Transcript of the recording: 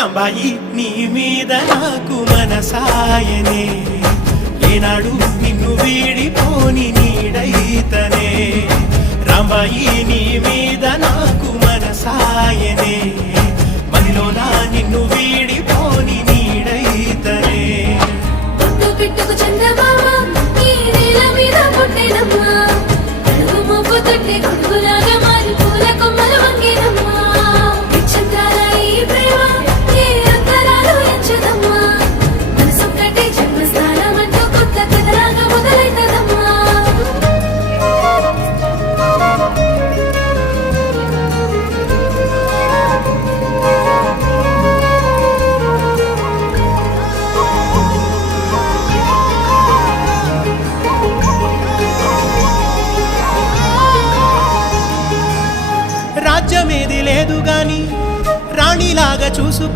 రాంబాయి నీ మీద నాకు మనసాయనే ఏనాడు నిన్ను వీడిపోని నీడైతనే రాంబాయి నీ మీద నాకు మనసాయనే మదిలోనా నిన్ను వీడిపోని నీడైతనే పుట్టు పిట్టుకు చందమామ ఈ నేల మీద పుట్టినమ్మా అడుగు మోపు తొట్టి గొడుగులాగా మారి పూల కొమ్మలు వంగినమ్మా విచిత్రాల ఈ ప్రేమ ఏ అంతరాలు ఎంచదమ్మా మనసొక్కటి జన్మస్థానం అంటూ కొత్త కథలాగా మొదలైతదమ్మా రాజ్యమేది లేదు గాని రాణిలాగా చూసుకు